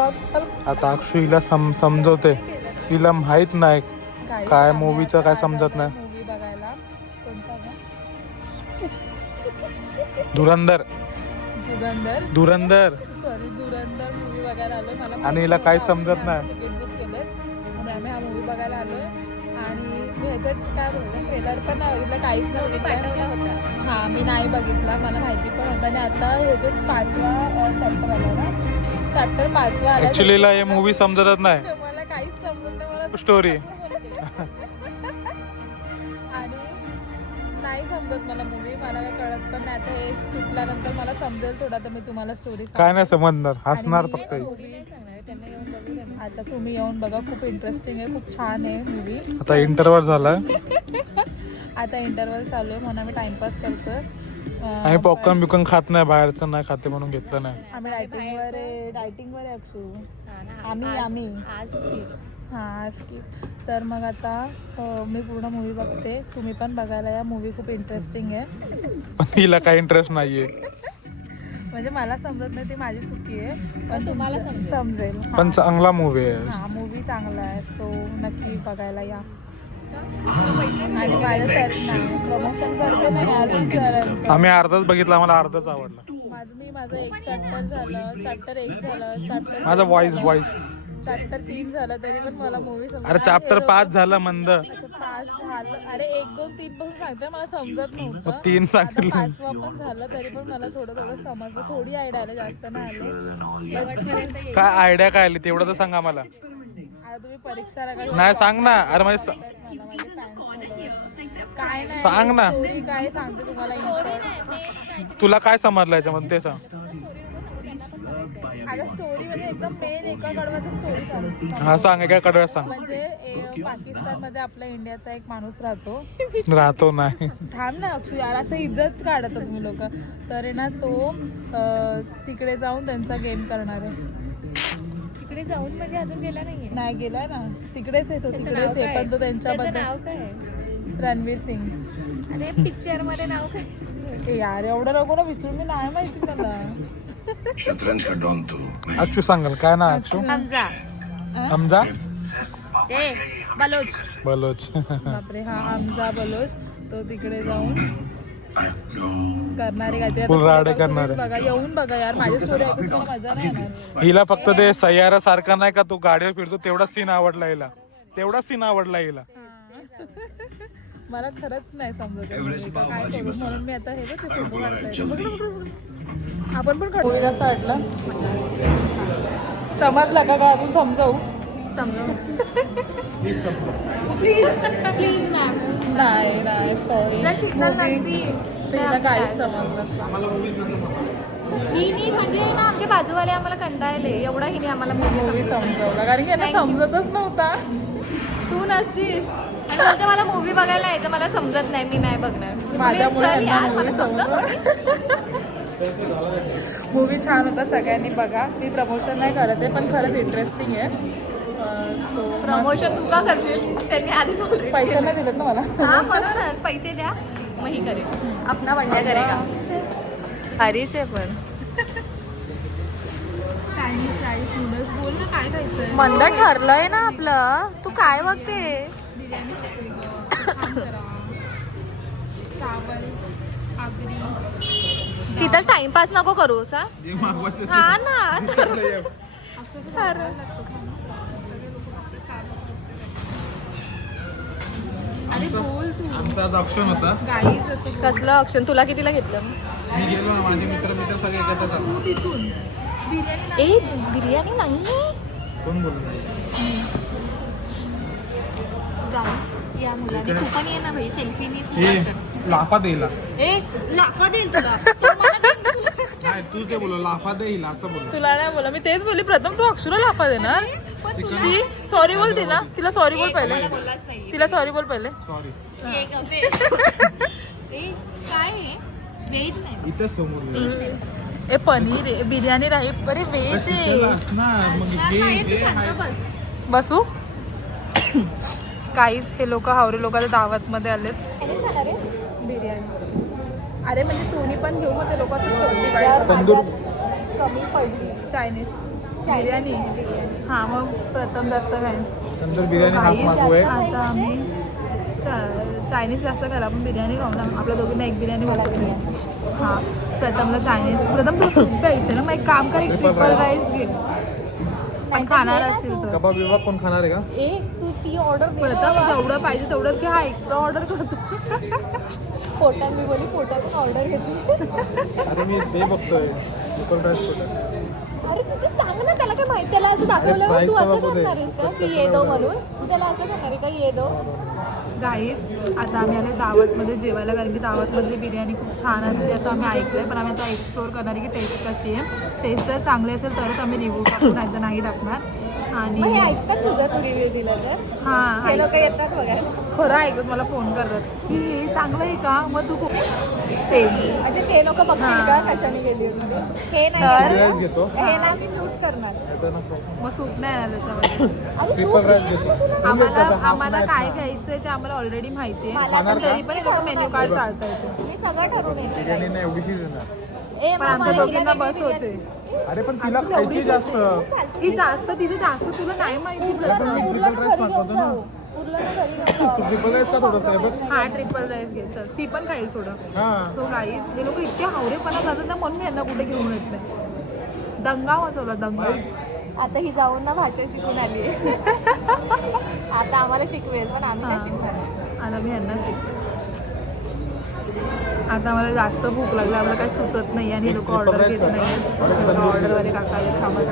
आता अक्षु हिला समजवते, हिला माहित नाही काय मूवीचं काय समजत नाही. मूवी बघायला कोणता धुरंधर धुरंधर मूवी बघायला आलोय. मला आणि हिला काय समजत नाही. तिकीट बुक केलंय आणि आम्ही हा मूवी बघायला आलोय. आणि मी ह्याच्यात काय बोलतो, ट्रेलर पण नाही बघितलं, काहीच नाही पाठवला होता. हा मी नाही बघितला, मला माहिती पण होतं. आणि आता ह्याच्यात 5वा चॅप्टर आला ना, चॅप्टर 5वा आला. ऍक्च्युली हिला हे मूवी समजतच नाही, मला काहीच समजत नाही, मला स्टोरी. आणि नाही समजत मला मूवी, मला काय कळत पण नाही. आता हे सुटल्यानंतर मला समजेल थोडा, तर मी तुम्हाला स्टोरी काय नाही समजणार, हसणार फक्त. अच्छा तुम्ही येऊन बघा, खूप इंटरेस्टिंग आहे, खूप छान आहे मूवी. आता इंटरव्हल झालाय, आता इंटरव्हल चालू आहे म्हणून आम्ही टाइमपास करतोय. आम्ही पॉपकॉर्न बिकॉर्न खात नाही, बाहेरचं नाही खाते म्हणून घेतलं नाही. आम्ही डायटिंगवर आहे अक्षू. आम्ही हां स्किप. तर मग आता मी पूर्ण मूवी बघते, तुम्ही पण बघायला या. मूवी खूप इंटरेस्टिंग आहे. पण हिला काही इंटरेस्ट नाहीये. म्हणजे मला समजत नाही, ती माझी चुकी आहे, पण तुम्हाला समजेल. पण चांगला मूवी आहे. हा मूवी चांगला आहे, सो नक्की बघायला या. आणि माझ्यासाठी प्रमोशन करते ना यार. आम्ही अर्धाच बघितला, आम्हाला अर्धाच आवडला. माझं एक चॅप्टर झालं, चॅप्टर 1 झालं, चॅप्टर माझा व्हॉइस चॅप्टर 3 झालं, तरी पण मला मूवी समजत. अरे चॅप्टर 5 झालं मंद. 5 झालं. अरे 1 2 3 पासून सांगते, मला समजत नव्हतं. 3 सांगितलं. 5वा पण झालं, तरी पण मला थोडं समजलं, थोडी आयडिया आली, जास्त नाही आले. काय आयडिया काय आली तेवढं तर सांगा मला. आता तुम्ही परीक्षा नाही सांग ना. अरे माझे काय नाही सांग ना. स्टोरी काय सांगते तुम्हाला इन शॉर्ट. तुला काय समजलं याच्यामध्ये ते सांग. आता स्टोरी म्हणजे एकदम मेन एका कडव्याची स्टोरी सांगते. हा सांग, काय कडव्यात सांग. म्हणजे पाकिस्तानमध्ये आपल्या इंडियाचा एक माणूस राहतो नाही. थांब ना अक्षू यार, असं इज्जत काढतात तुम्ही लोक. तर आहे ना तो तिकडे जाऊन त्यांचा गेम करणार आहे. तिकडे जाऊन म्हणजे अजून गेला नाहीये. नाही गेलाय ना, तिकडेच आहे तो, तिकडेच आहे. पण तो त्यांच्याबद्दल नाव काय? रणवीर सिंग. अरे पिक्चर मध्ये नाव काय? यार एवढं नको ना विचारून, मी नाही माहिती मला. शतरंज का डॉन तू. अक्षू सांगाल काय ना. अक्षू हमजा ते बलोच. बापरे हा हमजा बलोच. तो तिकडे जाऊन करणारे काहीतरी. फुल राडे करणारे. बघा, येऊन बघा यार, माझी स्टोरी ऐकून तुम्हाला मजा नाही येणार. हिला फक्त ते सय्यारा सारखा नाही का, तो गाडीवर फिरतो तेवढाच सीन आवडला हिला. हिला मला खरंच नाही समजत आहे movie चं काय करू, म्हणून मी आता हे बघ ते फोटो काढतोय. आपण पण काढू असं वाटलं. समजलं का अजून समजावू? Please ma'am. नाही सॉरी. जर शीतल नसती तिला काहीच समजलं. हिनी म्हणजे ना आमच्या बाजूवाले आम्हाला कंटाळले एवढा हिने आम्हाला मूवी समजवला, कारण की यांना समजतच नव्हता. तू नसतीस आणि बोलते मला मूवी बघायला यायचं, मला समजत नाही, मी नाही बघणार. माझ्यामुळे चल यार, मला समजत. मूवी छान होता, सगळ्यांनी बघा. मी प्रमोशन नाही करत आहे, पण खरंच इंटरेस्टिंग आहे. सो प्रमोशन तू का करशील? त्यांनी आधीच ऑलरेडी पैसे नाही दिलेत ना मला. हा म्हणूनच पैसे द्या, मग ही करेल आपला वंड्या करेगा. भारीच आहे पण. चायनीज राईस नूडल्स बोल ना, काय खायचं? मंद ठरलंय ना आपलं, तू काय बघते? बिर्याणी खातोय गं. चावल आगरी. शीतल टाइमपास नको करूस. हा ना खरं. अरे बोल तू. आमचा आज ऑप्शन होता. गाईज असं कसलं ऑप्शन? तुला कितीला घेतलं? मी गेलो ना, माझे मित्र सगळे एकत्र आले. तू तिथून बिर्याणी ए बिर्याणी नाही कोण बोलत नाही. गाईस या मुलाने तू पण ये ना भाई, सेल्फीनी ए लाफा देईला. ए लाफा देईल तुला. तू मला देईन का तुला? नाही तूच ते बोल, लाफा देईल असं बोल. तुला नाही बोला, मी तेच बोलली. प्रथम तू अक्षुला लाफा देणार. शी सॉरी बोल तिला सॉरी बोल पहिले. मला बोललाच नाही. तिला सॉरी बोल पहिले. सॉरी. ए गप्पे. ए काय आहे? व्हेज नाही इथं समोर व्हेज नाही. ए पनीर आहे, बिर्याणी राही. अरे व्हेज आहे. नाही तू शांत बस. बसू. काहीच हे लोक हावरे लोकांच्या दावत मध्ये आलेत. बिर्याणी. अरे म्हणजे तुम्ही पण घेऊ, मग ते लोक असं तंदूर कमी पडली. चायनीज बिर्याणी हा मग प्रथम जास्त खाईन. नंतर बिर्याणी हाफ मागू आहे. आता आम्ही चायनीज जास्त खायला आपण बिर्याणी खाऊ ना. आपल्या दोघींना एक बिर्याणी बसत नाही. हां प्रथमला चायनीज. प्रथम तू सूप प्यायचं ना. मग एक काम कर, एक ट्रिपल राईस घे पण खाणार असेल तर. कबाब बिबाब कोण खाणार आहे का? तू ती ऑर्डर प्रथम जेवढं पाहिजे तेवढंच घे. हा एक्स्ट्रा ऑर्डर करतो. पोटात मी बोली पोटातून ऑर्डर घेतली. अरे मी ते बघतोय ट्रिपल राईस कुठे. अरे तू ते सांग ना त्याला काय माहिती. त्याला असं दाखवल्यावर तू असं करणार आहेस का की ये दो म्हणून. तू त्याला असं करणार आहे का ये दो. गाईस आता आम्ही आलो दावतमध्ये जेवायला, कारण की दावतमधली बिर्याणी खूप छान असते असं आम्ही ऐकलं आहे. पण आम्ही आता एक्सप्लोअर करणार आहे की टेस्ट कशी आहे. टेस्ट जर चांगली असेल तरच आम्ही रिव्ह्यू टाकू, नाही तर नाही टाकणार. आणि मग हे ऐकतात तुझा तू रिव्ह्यू दिला तर. हां हे लोक येतात बघायला. खरं ऐकत मला फोन करतात की हे चांगलं आहे का. मग तू ते अच्छा ते लोक बघतील का कशाने गेली होती. हे तर- नाही राईस घेतो. हे ना मी म्यूट करणार. मग सूप नाही आलं त्याच्यामध्ये. अरे ट्रिपल राईस सूप घेतो. आम्हाला काय घ्यायचं आहे ते आम्हाला ऑलरेडी माहिती आहे. मला पण तरी पण हे लोक मेन्यू कार्ड चालता येते. मी सगळं ठरवून येते. बिर्याणी नाही एवढीशीच येणार. ए पण मग आमच्या मला दोघींना हिला बस होते. अरे पण तिला खायची जास्त. ही जास्त तिथे जास्त तुला नाही माहिती. उरलं ना घरी घेऊन जाऊ. उरलं ना घरी घेऊन जाऊ. ट्रिपल राईस का थोडंसं आहे बघ. हा ट्रिपल राईस घे चल. ती पण खाईल थोडं. हां सो गाईज हे लोक इतके हावरेपणा करतात ना, म्हणून मी यांना कुठे घेऊन येत नाही. दंगा वाचवला दंगा. आता ही जाऊन ना भाषा शिकून आली आहे. आता आम्हाला शिकवेल पण आम्ही नाही शिकणार. आता मी यांना शिकते. आता मला जास्त भूक लागली, आपलं काही सुचत नाही आणि लोक ऑर्डर घेत नाही. ऑर्डरवाले काका आले थांबत.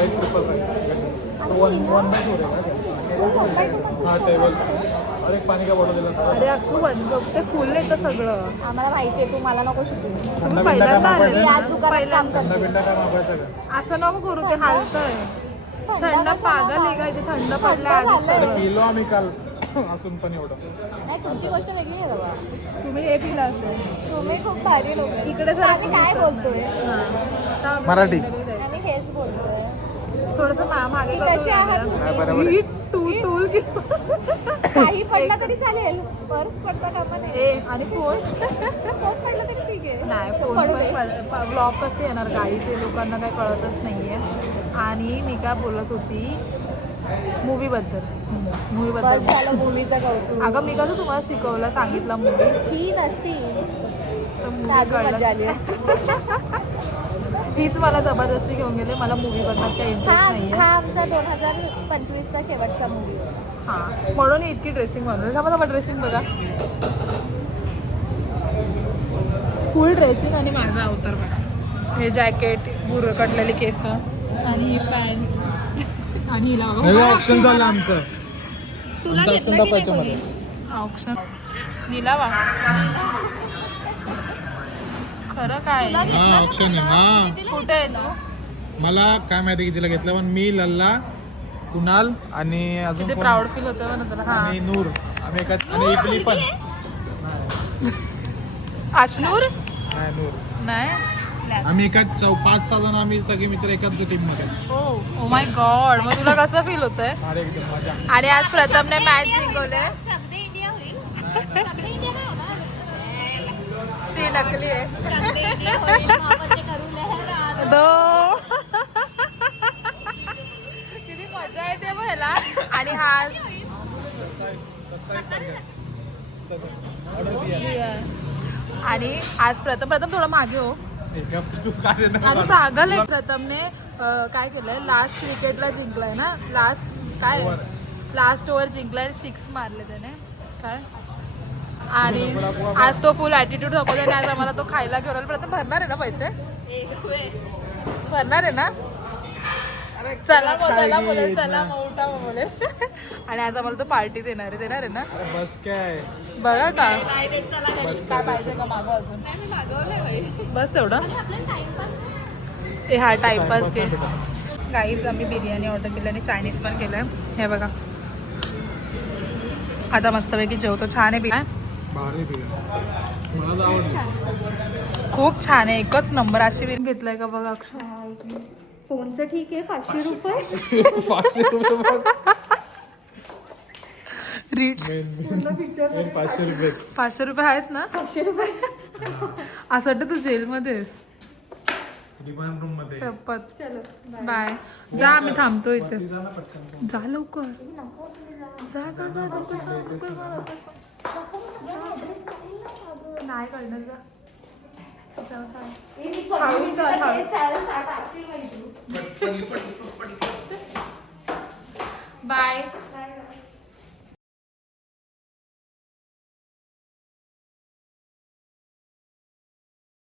एक ट्रिपल राईस. वन बाय हां टेबल. अरे एक पाणी का बॉटल दिला. अरे अक्षू ते फुल येतं सगळं. आम्हाला माहिती आहे तू मला नको शिकू. तुम्ही पहिल्यांदा आले मी ना? आज दुकानात काम थंड करते. बिंडा काय मागवायचं का? असं नको करू, ते हालतंय. थंड पागल आहे का इथे. थंड पडलं आधी अरे सगळं. पिलो आम्ही काल असून पण एवढं. नाही तुमची गोष्ट वेगळी आहे बाबा. तुम्ही हे पिलं असेल. तुम्ही खूप भारी लोक आहे. इकडे जरा आम्ही काय बोलतोय. हां. मराठी. आम्ही हेच बोलतोय. थोडंसं मागे मी कशी आहात नाही, तुम्ही. बरोबर आहे. टूल काही पडला तरी चालेल. पर्स पडता कामा नाही. ए आणि फोन फोन पडला तरी ठीक आहे. नाही तो फोन पडू दे. पण ब्लॉग कसे येणार गाई, ते लोकांना काही कळतच नाही आहे. आणि मी काय बोलत होती मूवीबद्दल. बस मूवीबद्दल झालं मूवीचं कौतुक. अगं मी कसं तुम्हाला शिकवलं, सांगितलं मूवी ही नसती तर तर मूवी अजून मजा कळलं. आली असती. हीच मला जबरदस्ती घेऊन गेले. मला मूवीबद्दल काही इंटरेस्ट नाही हा आहे. आमचा 2025चा शेवटचा मूवी आहे. हां म्हणून इतकी ड्रेसिंग बनवली. मला ड्रेसिंग बघा, फुल ड्रेसिंग. आणि माझा अवतार बघा, हे जॅकेट, बुरकटलेली केस आणि ही पॅन्ट आणि हिला ऑप्शन झालं आमचं. तुला आमचं घेतलं ऑप्शन की नाही दाखवायचं कोणी? मला. ऑप्शन निलावा. खरं काय तुला घेतलं हा का ऑप्शन आहे. तुला? हा कितीला कुठे आहे तू. मला काय माहिती कितीला घेतलं, पण मी लल्ला, कुणाल आणि अजून किती कोण? प्राऊड फील होतं म्हणत तुला. हा आणि नूर. आम्ही एका आणि इपली पण आशनूर नाही नूर. नाही. आम्ही एकाच 5-6 जण आम्ही सगळे मित्र एकाच टीम मध्ये. Oh my God. मग तुला कसं फील होतंय. अरे एकदम मजा. आणि आज प्रथमने मॅच जिंकवले. चकदे इंडिया होईल. चकदे इंडिया काय होणार? शी नकली आहे. चकदे इंडिया होईल. मग आपण ते करू लहरात. किती मजा येते बघ ह्याला. आणि हा आणि आज प्रथम थोडं मागे हो. तू काय देणार? आणि पागल आहे. प्रथमने काय केलंय, लास्ट विकेटला जिंकलाय ना. Last over जिंकलाय. 6 मारले त्याने काय. आणि आज तो फुल ॲटिट्यूड दाखवतो. आणि आज आम्हाला तो खायला घेऊन आला. प्रथम भरणार आहे ना पैसे. भरणार आहे ना. चला बोलायला बोलेल. चला मग उठा मग बोलेल. आणि आज आम्हाला तो पार्टी देणार आहे ना. अरे बस काय बघा का नाही देत चला घरी. काय पाहिजे का मागं अजून. नाही मी मागवलंय बाई. बस तेवढं. आपल्याला टाइमपास. हा टाइमपास घे. गाईज आम्ही बिर्याणी ऑर्डर केली आणि चायनीज पण केलं. हे बघा आता मस्तपैकी जेवतो. छान आहे बिर्याणी. भारी बिर्याणी. मला तर आवडली. खूप छान आहे. एकच नंबर. अशी बिर्याणी घेतलाय का बघा अक्षय. फोनचं ठीक आहे 500 रुपये. 500 रुपये बस. रीट एक 500 रुपये. 500 रुपये आहेत ना. 500 रुपये. असं वाटतं तू जेलमध्ये आहेस. डिमांड रूम मध्ये शपथ. चलो बाय. जा आम्ही थांबतो इथे. वरती जा ना पटकन. जा लवकर. जा जा जा लवकर जा, लवकर जा, लवकर जा. नाही कळणार जा. जा, जा. हळू जा, हळू.